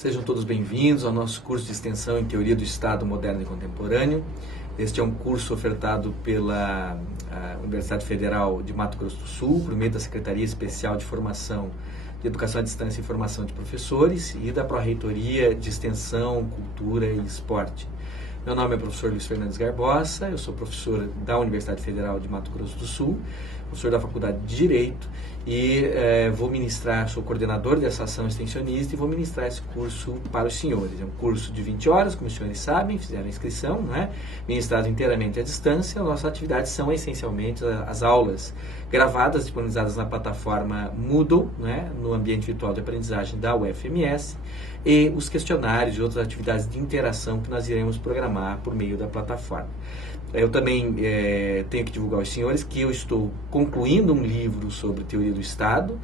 Sejam todos bem-vindos ao nosso curso de extensão em Teoria do Estado Moderno e Contemporâneo. Este é um curso ofertado pela Universidade Federal de Mato Grosso do Sul, por meio da Secretaria Especial de Formação de Educação à Distância e Formação de Professores e da Pró-Reitoria de Extensão, Cultura e Esporte. Meu nome é professor Luiz Fernandes Garbosa, eu sou professor da Universidade Federal de Mato Grosso do Sul, professor da Faculdade de Direito e vou ministrar, sou coordenador dessa ação extensionista e vou ministrar esse curso para os senhores. É um curso de 20 horas, como os senhores sabem, fizeram a inscrição, né? Ministrado inteiramente à distância. Nossas atividades são essencialmente as aulas gravadas, disponibilizadas na plataforma Moodle, né? No ambiente virtual de aprendizagem da UFMS, e os questionários e outras atividades de interação que nós iremos programar por meio da plataforma. Eu também tenho que divulgar aos senhores que eu estou concluindo um livro sobre teoria do Estado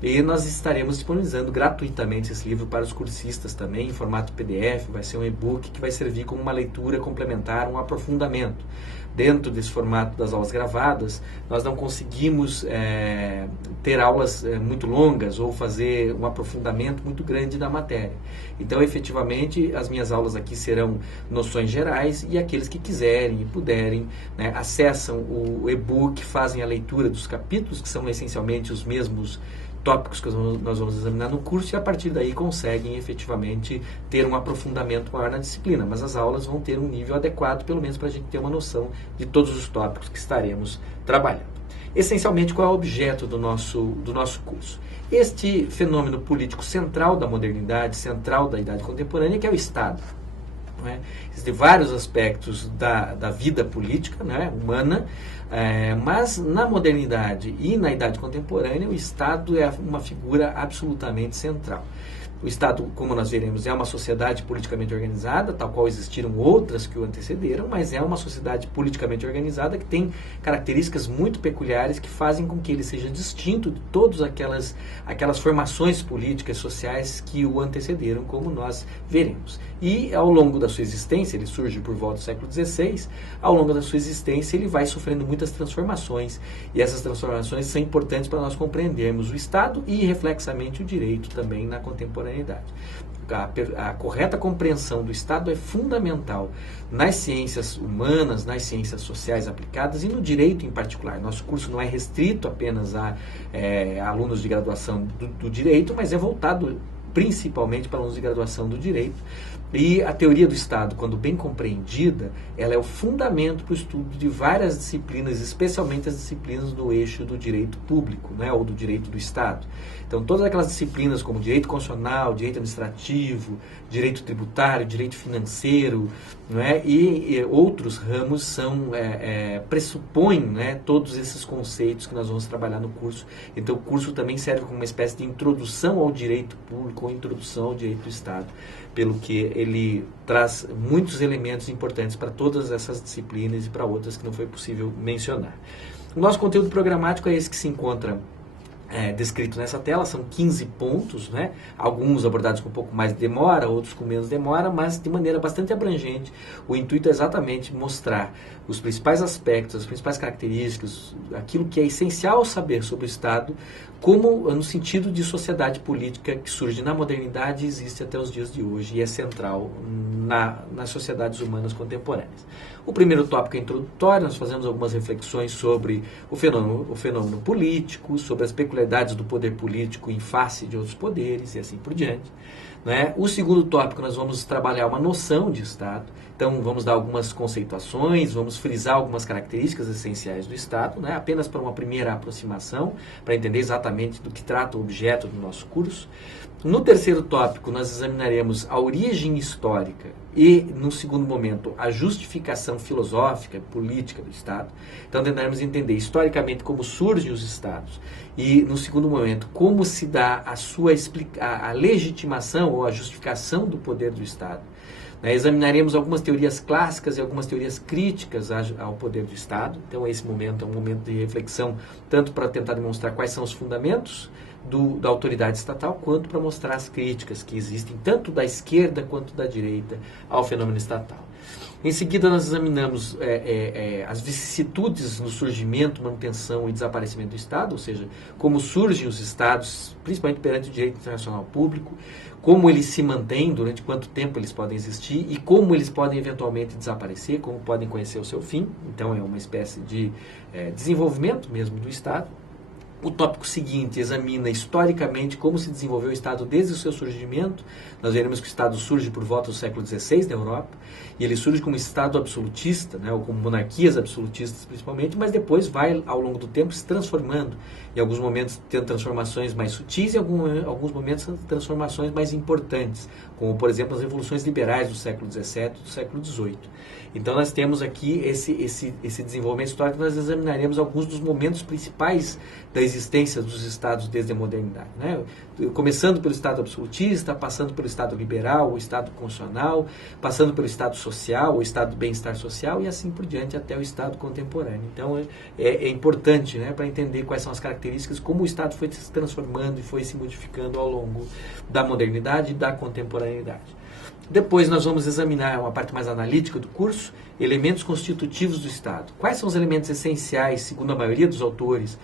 e nós estaremos disponibilizando gratuitamente esse livro para os cursistas também, em formato PDF, vai ser um e-book que vai servir como uma leitura complementar, um aprofundamento. Dentro desse formato das aulas gravadas, nós não conseguimos ter aulas muito longas ou fazer um aprofundamento muito grande da matéria. Então, efetivamente, as minhas aulas aqui serão noções gerais e aqueles que quiserem e puderem, né, acessam o e-book, fazem a leitura dos capítulos, que são essencialmente os mesmos tópicos que nós vamos examinar no curso, e a partir daí conseguem efetivamente ter um aprofundamento maior na disciplina, mas as aulas vão ter um nível adequado, pelo menos para a gente ter uma noção de todos os tópicos que estaremos trabalhando. Essencialmente, qual é o objeto do nosso curso? Este fenômeno político central da modernidade, central da idade contemporânea, que é o Estado. Né? Existem vários aspectos da vida política, né, humana, mas na modernidade e na idade contemporânea o Estado é uma figura absolutamente central. O Estado, como nós veremos, é uma sociedade politicamente organizada, tal qual existiram outras que o antecederam, mas é uma sociedade politicamente organizada que tem características muito peculiares que fazem com que ele seja distinto de todas aquelas formações políticas sociais que o antecederam, como nós veremos. E ao longo da sua existência, ele surge por volta do século XVI, ao longo da sua existência ele vai sofrendo muitas transformações, e essas transformações são importantes para nós compreendermos o Estado e, reflexamente, o direito também na contemporaneidade. A correta compreensão do Estado é fundamental nas ciências humanas, nas ciências sociais aplicadas e no direito em particular. Nosso curso não é restrito apenas a alunos de graduação do direito, mas é voltado principalmente para alunos de graduação do direito. E a teoria do Estado, quando bem compreendida, ela é o fundamento para o estudo de várias disciplinas, especialmente as disciplinas do eixo do direito público, né, ou do direito do Estado. Então, todas aquelas disciplinas como direito constitucional, direito administrativo, direito tributário, direito financeiro, né, e outros ramos pressupõem, né, todos esses conceitos que nós vamos trabalhar no curso. Então, o curso também serve como uma espécie de introdução ao direito público ou introdução ao direito do Estado, pelo que ele traz muitos elementos importantes para todas essas disciplinas e para outras que não foi possível mencionar. O nosso conteúdo programático é esse que se encontra descrito nessa tela, são 15 pontos, né? Alguns abordados com um pouco mais de demora, outros com menos demora, mas de maneira bastante abrangente. O intuito é exatamente mostrar os principais aspectos, as principais características, aquilo que é essencial saber sobre o Estado, como no sentido de sociedade política que surge na modernidade e existe até os dias de hoje e é central nas sociedades humanas contemporâneas. O primeiro tópico é introdutório, nós fazemos algumas reflexões sobre o fenômeno político, sobre as peculiaridades do poder político em face de outros poderes e assim por diante. Né? O segundo tópico, nós vamos trabalhar uma noção de Estado. Então, vamos dar algumas conceituações, vamos frisar algumas características essenciais do Estado, né? Apenas para uma primeira aproximação, para entender exatamente do que trata o objeto do nosso curso. No terceiro tópico, nós examinaremos a origem histórica e, no segundo momento, a justificação filosófica, política do Estado. Então, tentaremos entender historicamente como surgem os Estados e, no segundo momento, como se dá a legitimação ou a justificação do poder do Estado. Examinaremos algumas teorias clássicas e algumas teorias críticas ao poder do Estado. Então, esse momento é um momento de reflexão, tanto para tentar demonstrar quais são os fundamentos da autoridade estatal, quanto para mostrar as críticas que existem, tanto da esquerda quanto da direita, ao fenômeno estatal. Em seguida, nós examinamos as vicissitudes no surgimento, manutenção e desaparecimento do Estado, ou seja, como surgem os Estados, principalmente perante o direito internacional público, como eles se mantêm, durante quanto tempo eles podem existir e como eles podem eventualmente desaparecer, como podem conhecer o seu fim. Então, é uma espécie de desenvolvimento mesmo do Estado. O tópico seguinte examina historicamente como se desenvolveu o Estado desde o seu surgimento. Nós veremos que o Estado surge por volta do século XVI na Europa, e ele surge como Estado absolutista, né, ou como monarquias absolutistas principalmente, mas depois vai, ao longo do tempo, se transformando. Em alguns momentos tendo transformações mais sutis e em alguns momentos transformações mais importantes, como, por exemplo, as revoluções liberais do século XVII e do século XVIII. Então, nós temos aqui esse desenvolvimento histórico, nós examinaremos alguns dos momentos principais da existência dos Estados desde a modernidade, né? Começando pelo Estado absolutista, passando pelo Estado liberal, o Estado constitucional, passando pelo Estado social, o Estado do bem-estar social e assim por diante até o Estado contemporâneo. Então, é importante, né, para entender quais são as características, como o Estado foi se transformando e foi se modificando ao longo da modernidade e da contemporaneidade. Depois nós vamos examinar uma parte mais analítica do curso, elementos constitutivos do Estado. Quais são os elementos essenciais, segundo a maioria dos autores,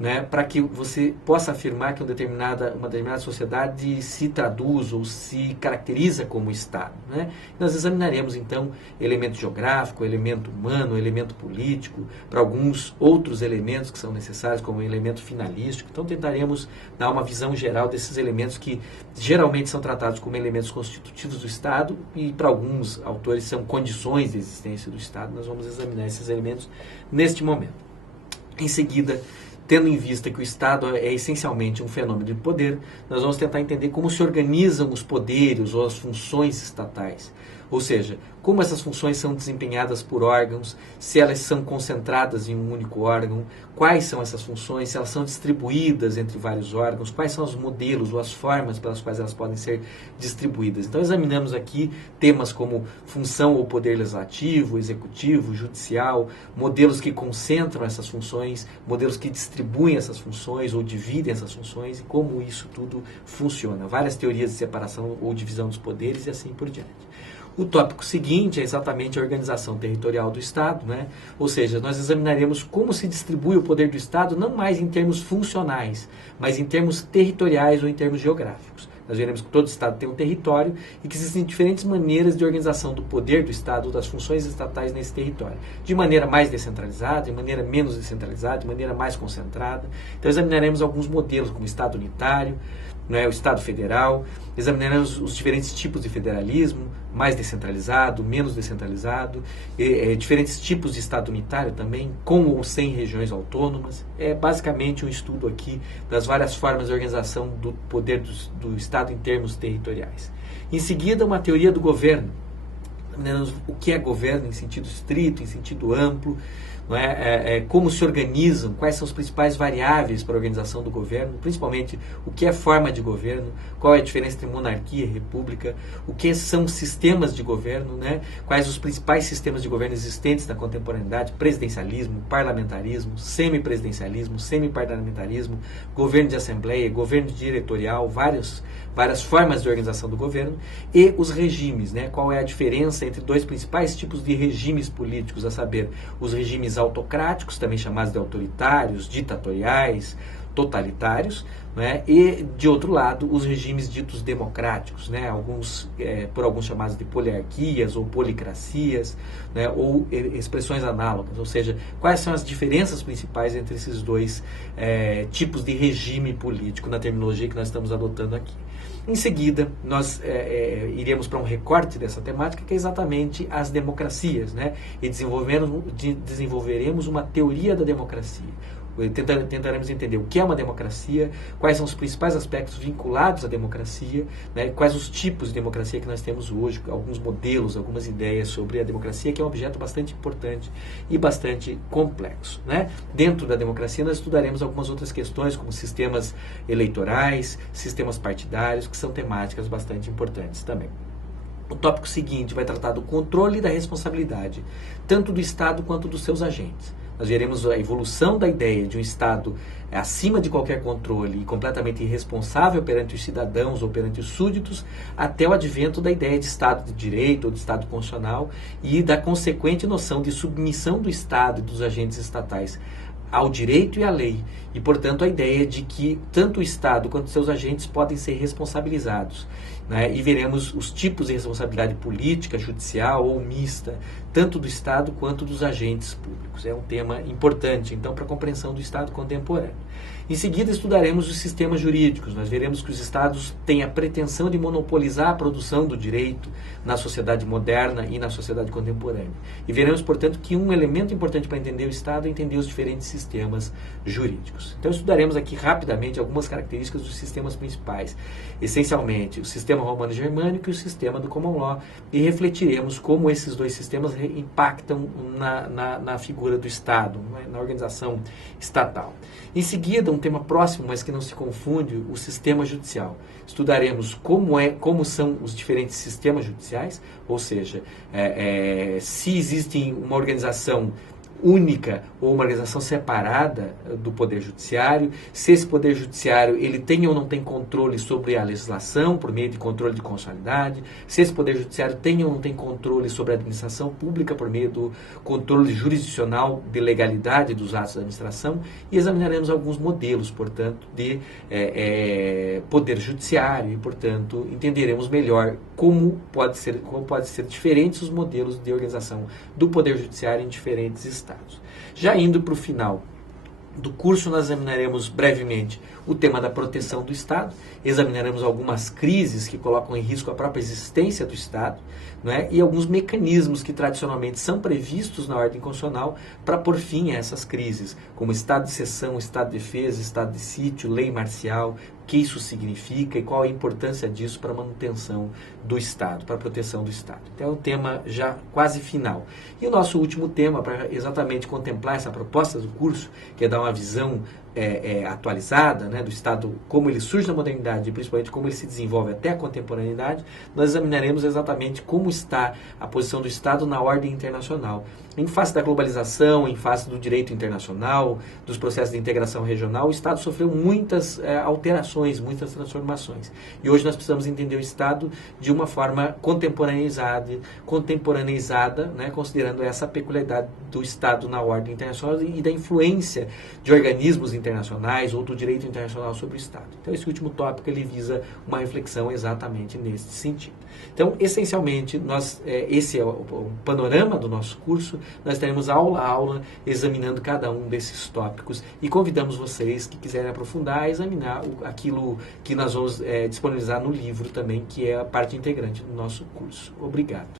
né, para que você possa afirmar que uma determinada sociedade se traduz ou se caracteriza como Estado, né? Nós examinaremos, então, elemento geográfico, elemento humano, elemento político, para alguns outros elementos que são necessários, como o elemento finalístico. Então, tentaremos dar uma visão geral desses elementos que geralmente são tratados como elementos constitutivos do Estado e, para alguns autores, são condições de existência do Estado. Nós vamos examinar esses elementos neste momento. Em seguida, tendo em vista que o Estado é essencialmente um fenômeno de poder, nós vamos tentar entender como se organizam os poderes ou as funções estatais. Ou seja, como essas funções são desempenhadas por órgãos, se elas são concentradas em um único órgão, quais são essas funções, se elas são distribuídas entre vários órgãos, quais são os modelos ou as formas pelas quais elas podem ser distribuídas. Então, examinamos aqui temas como função ou poder legislativo, executivo, judicial, modelos que concentram essas funções, modelos que distribuem essas funções ou dividem essas funções e como isso tudo funciona. Várias teorias de separação ou divisão dos poderes e assim por diante. O tópico seguinte é exatamente a organização territorial do Estado, né? Ou seja, nós examinaremos como se distribui o poder do Estado, não mais em termos funcionais, mas em termos territoriais ou em termos geográficos. Nós veremos que todo Estado tem um território e que existem diferentes maneiras de organização do poder do Estado, das funções estatais nesse território. De maneira mais descentralizada, de maneira menos descentralizada, de maneira mais concentrada. Então, examinaremos alguns modelos, como o Estado unitário, o Estado federal, examinaremos os diferentes tipos de federalismo, mais descentralizado, menos descentralizado, diferentes tipos de Estado unitário também, com ou sem regiões autônomas. É basicamente um estudo aqui das várias formas de organização do poder do Estado em termos territoriais. Em seguida, uma teoria do governo. O que é governo em sentido estrito, em sentido amplo, não é? Como se organizam, quais são as principais variáveis para a organização do governo, principalmente o que é forma de governo, qual é a diferença entre monarquia e república, o que são sistemas de governo, né? Quais os principais sistemas de governo existentes na contemporaneidade, presidencialismo, parlamentarismo, semipresidencialismo, semiparlamentarismo, governo de assembleia, governo diretorial, várias formas de organização do governo e os regimes, né? Qual é a diferença entre dois principais tipos de regimes políticos, a saber, os regimes autocráticos, também chamados de autoritários, ditatoriais, totalitários, né? E, de outro lado, os regimes ditos democráticos, né? Por alguns chamados de poliarquias ou policracias, né? Ou expressões análogas, ou seja, quais são as diferenças principais entre esses dois tipos de regime político na terminologia que nós estamos adotando aqui. Em seguida, nós iremos para um recorte dessa temática, que é exatamente as democracias, né? E desenvolveremos uma teoria da democracia. Tentaremos entender o que é uma democracia, quais são os principais aspectos vinculados à democracia, né? Quais os tipos de democracia que nós temos hoje, alguns modelos, algumas ideias sobre a democracia, que é um objeto bastante importante e bastante complexo, né? Dentro da democracia, nós estudaremos algumas outras questões, como sistemas eleitorais, sistemas partidários, que são temáticas bastante importantes também. O tópico seguinte vai tratar do controle e da responsabilidade, tanto do Estado quanto dos seus agentes. nós veremos a evolução da ideia de um Estado acima de qualquer controle e completamente irresponsável perante os cidadãos ou perante os súditos, até o advento da ideia de Estado de Direito ou de Estado constitucional e da consequente noção de submissão do Estado e dos agentes estatais ao direito e à lei, e, portanto, a ideia de que tanto o Estado quanto seus agentes podem ser responsabilizados. Né? E veremos os tipos de responsabilidade política, judicial ou mista, tanto do Estado quanto dos agentes públicos. É um tema importante, então, para a compreensão do Estado contemporâneo. Em seguida, estudaremos os sistemas jurídicos. Nós veremos que os Estados têm a pretensão de monopolizar a produção do direito na sociedade moderna e na sociedade contemporânea. E veremos, portanto, que um elemento importante para entender o Estado é entender os diferentes sistemas jurídicos. Então, estudaremos aqui rapidamente algumas características dos sistemas principais. Essencialmente, o sistema romano-germânico e o sistema do common law, e refletiremos como esses dois sistemas impactam na figura do Estado, na organização estatal. Em seguida, um tema próximo, mas que não se confunde, o sistema judicial. Estudaremos como são os diferentes sistemas judiciais, ou seja, se existe uma organização única ou uma organização separada do Poder Judiciário, se esse Poder Judiciário ele tem ou não tem controle sobre a legislação por meio de controle de constitucionalidade, se esse Poder Judiciário tem ou não tem controle sobre a administração pública por meio do controle jurisdicional de legalidade dos atos da administração, e examinaremos alguns modelos, portanto, de Poder Judiciário e, portanto, entenderemos melhor como pode ser diferentes os modelos de organização do Poder Judiciário em diferentes estados. Já indo para o final do curso, nós examinaremos brevemente o tema da proteção do Estado, examinaremos algumas crises que colocam em risco a própria existência do Estado, não é? E alguns mecanismos que tradicionalmente são previstos na ordem constitucional para pôr fim a essas crises, como estado de exceção, estado de defesa, estado de sítio, lei marcial, o que isso significa e qual a importância disso para a manutenção do Estado, para a proteção do Estado. Então é um tema já quase final. E o nosso último tema, para exatamente contemplar essa proposta do curso, que é dar uma visão atualizada, né, do Estado, como ele surge na modernidade e principalmente como ele se desenvolve até a contemporaneidade, nós examinaremos exatamente como está a posição do Estado na ordem internacional. Em face da globalização, em face do direito internacional, dos processos de integração regional, o Estado sofreu muitas alterações, muitas transformações. E hoje nós precisamos entender o Estado de uma forma contemporaneizada, né, considerando essa peculiaridade do Estado na ordem internacional e da influência de organismos internacionais ou do direito internacional sobre o Estado. Então, esse último tópico ele visa uma reflexão exatamente nesse sentido. Então, essencialmente, esse é o panorama do nosso curso. Nós estaremos aula a aula examinando cada um desses tópicos e convidamos vocês que quiserem aprofundar a examinar aquilo que nós vamos disponibilizar no livro também, que é a parte integrante do nosso curso. Obrigado.